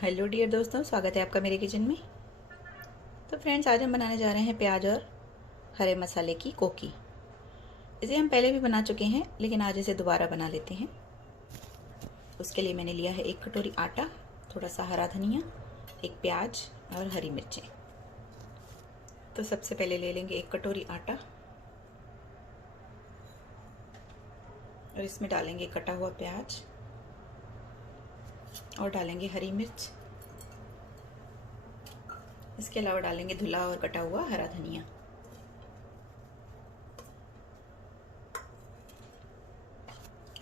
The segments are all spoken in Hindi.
हेलो डियर दोस्तों, स्वागत है आपका मेरे किचन में। तो फ्रेंड्स, आज हम बनाने जा रहे हैं प्याज और हरे मसाले की कोकी। इसे हम पहले भी बना चुके हैं, लेकिन आज इसे दोबारा बना लेते हैं। उसके लिए मैंने लिया है 1 कटोरी आटा, थोड़ा सा हरा धनिया, एक प्याज और हरी मिर्चें। तो सबसे पहले ले लेंगे 1 कटोरी आटा और इसमें डालेंगे कटा हुआ प्याज और डालेंगे हरी मिर्च। इसके अलावा डालेंगे धुला और कटा हुआ हरा धनिया।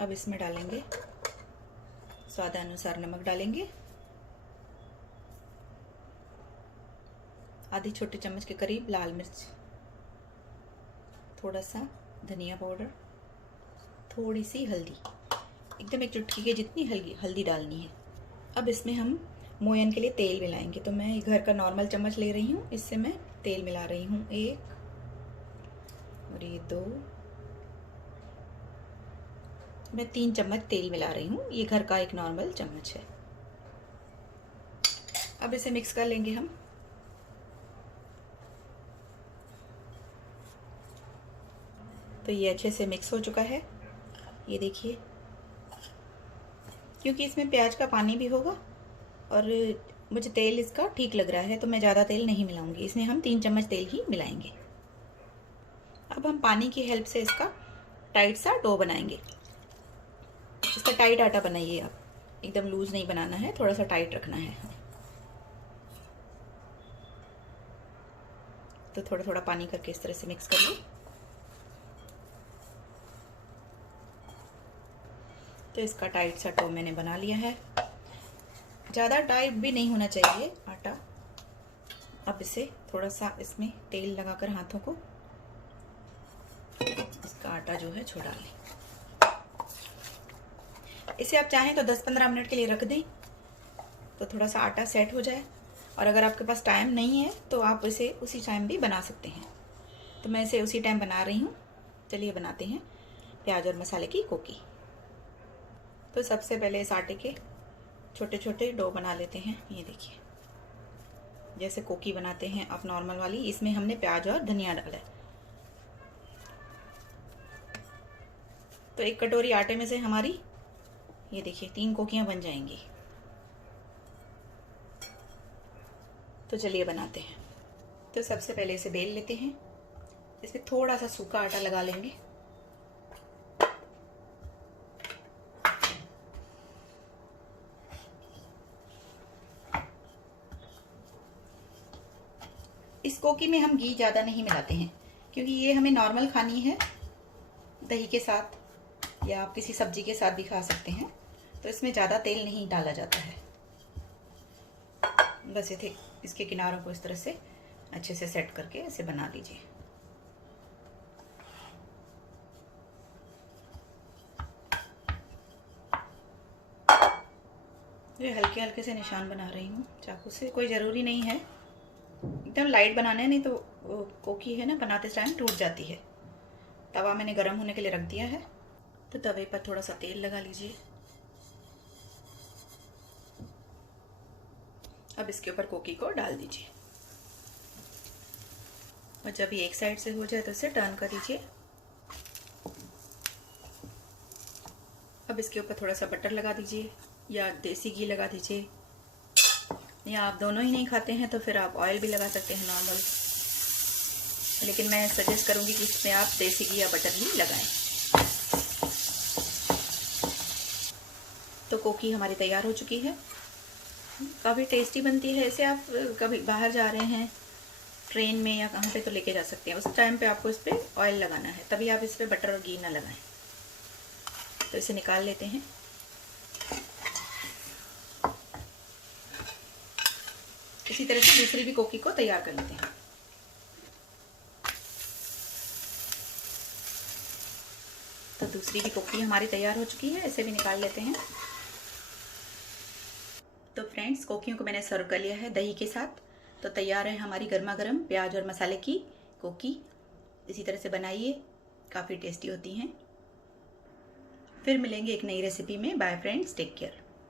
अब इसमें डालेंगे स्वादानुसार नमक, डालेंगे आधी छोटे चम्मच के करीब लाल मिर्च, थोड़ा सा धनिया पाउडर, थोड़ी सी हल्दी, एकदम एक चुटकी के जितनी हल्दी डालनी है। अब इसमें हम मोयन के लिए तेल मिलाएंगे। तो मैं घर का नॉर्मल चम्मच ले रही हूँ, इससे मैं तेल मिला रही हूँ 1 और ये 2, मैं 3 चम्मच तेल मिला रही हूँ। ये घर का एक नॉर्मल चम्मच है। अब इसे मिक्स कर लेंगे हम। तो ये अच्छे से मिक्स हो चुका है, ये देखिए। क्योंकि इसमें प्याज का पानी भी होगा और मुझे तेल इसका ठीक लग रहा है, तो मैं ज़्यादा तेल नहीं मिलाऊंगी। इसमें हम 3 चम्मच तेल ही मिलाएंगे। अब हम पानी की हेल्प से इसका टाइट सा डो बनाएंगे। इसका टाइट आटा बनाइए आप, एकदम लूज नहीं बनाना है, थोड़ा सा टाइट रखना है। तो थोड़ा थोड़ा पानी करके इस तरह से मिक्स कर लो। तो इसका टाइट सा डो मैंने बना लिया है। ज़्यादा टाइट भी नहीं होना चाहिए आटा। अब इसे थोड़ा सा इसमें तेल लगाकर हाथों को इसका आटा जो है छुड़ा लें। इसे आप चाहें तो 10-15 मिनट के लिए रख दें, तो थोड़ा सा आटा सेट हो जाए। और अगर आपके पास टाइम नहीं है तो आप इसे उसी टाइम भी बना सकते हैं। तो मैं इसे उसी टाइम बना रही हूँ। चलिए बनाते हैं प्याज और मसाले की कोकी। तो सबसे पहले इस आटे के छोटे छोटे डो बना लेते हैं। ये देखिए, जैसे कोकी बनाते हैं आप नॉर्मल वाली, इसमें हमने प्याज और धनिया डाला है। तो 1 कटोरी आटे में से हमारी ये देखिए 3 कोकियां बन जाएंगी। तो चलिए बनाते हैं। तो सबसे पहले इसे बेल लेते हैं। इसमें थोड़ा सा सूखा आटा लगा लेंगे। इस कोकी में हम घी ज़्यादा नहीं मिलाते हैं, क्योंकि ये हमें नॉर्मल खानी है दही के साथ, या आप किसी सब्जी के साथ भी खा सकते हैं। तो इसमें ज़्यादा तेल नहीं डाला जाता है। बस ये इसके किनारों को इस तरह से अच्छे से सेट करके इसे बना लीजिए। ये हल्के हल्के से निशान बना रही हूँ चाकू से, कोई ज़रूरी नहीं है एकदम लाइट बनाना है, नहीं तो कोकी है ना बनाते टाइम टूट जाती है। तवा मैंने गर्म होने के लिए रख दिया है। तो तवे पर थोड़ा सा तेल लगा लीजिए। अब इसके ऊपर कोकी को डाल दीजिए और जब ये एक साइड से हो जाए तो इसे टर्न कर दीजिए। अब इसके ऊपर थोड़ा सा बटर लगा दीजिए या देसी घी लगा दीजिए, या आप दोनों ही नहीं खाते हैं तो फिर आप ऑयल भी लगा सकते हैं नॉर्मल, लेकिन मैं सजेस्ट करूंगी कि इसमें आप देसी घी या बटर ही लगाएं। तो कोकी हमारी तैयार हो चुकी है। काफ़ी टेस्टी बनती है। इसे आप कभी बाहर जा रहे हैं ट्रेन में या कहाँ पे तो लेके जा सकते हैं। उस टाइम पे आपको इस पर ऑयल लगाना है, तभी आप इस पर बटर और घी ना लगाएं। तो इसे निकाल लेते हैं। इसी तरह से दूसरी भी कोकी को तैयार कर लेते हैं। तो दूसरी भी कोकी हमारी तैयार हो चुकी है, इसे भी निकाल लेते हैं। तो फ्रेंड्स, कोकियों को मैंने सर्व कर लिया है दही के साथ। तो तैयार है हमारी गर्मा गर्म प्याज और मसाले की कोकी। इसी तरह से बनाइए, काफ़ी टेस्टी होती हैं। फिर मिलेंगे एक नई रेसिपी में। Bye friends, take care.